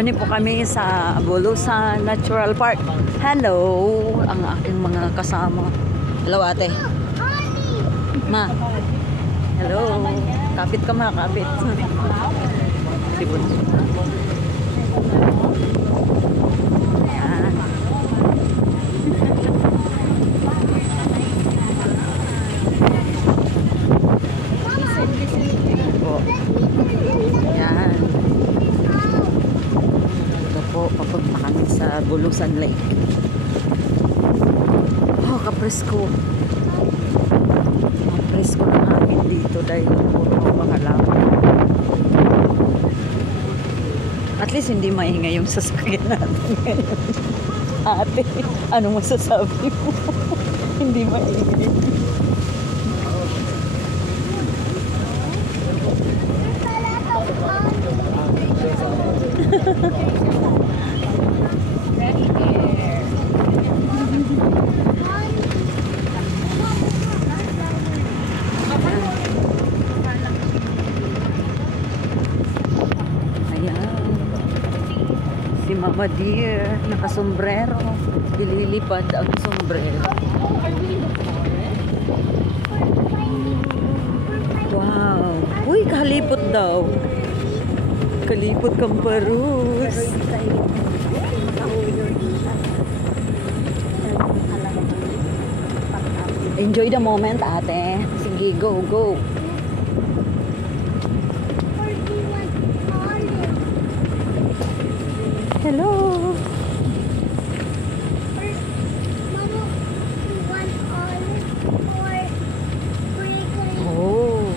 Muni po kami sa Bulusan Natural Park. Hello, ang aking mga kasama. Hello ate. Ma. Hello. Kapit ka ma, kapit. Sibon. Ayan. Ayan. Ito po, papunta kami sa Bulusan Lake. Oh, kapresko. Kapresko ng hangin dito dahil puro mahalaman. At least hindi maingay yung sasakyan natin ngayon. Ate, ano masasabi mo? Hindi maingay. Si Mama Dear, nakasombrero. Ililipad ang sombrero. Wow! Uy, kalipot daw. Kalipot kang parus. Enjoy the moment, ate. Sige, go, go. Hello. Oh.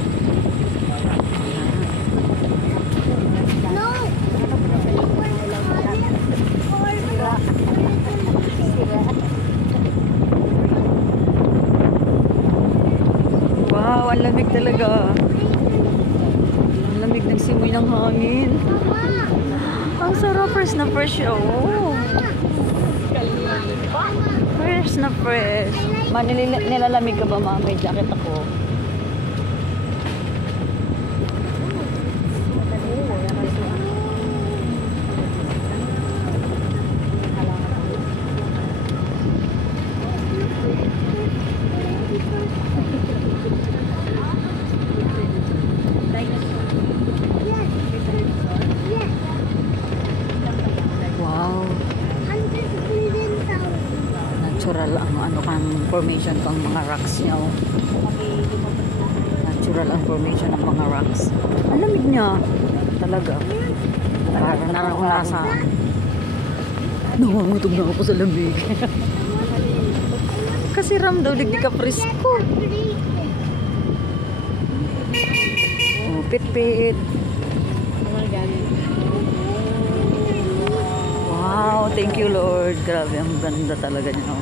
Wow, ang lamig talaga. Ang lamig ng simoy ng hangin. Ang sarap, fresh na fresh, oh. Fresh na fresh. Nilalamig ka ba, ma? May jacket ako. Natural ang ano kang formation pang mga rocks niya, oh. Natural ang formation ng mga rocks. Ang lamig niya talaga. Para nasa nangangutog na ako sa lamig. Kasi ram daw digdi ka presko. Oh, pit-pit. Wow, thank you Lord. Grabe, ang ganda talaga niya.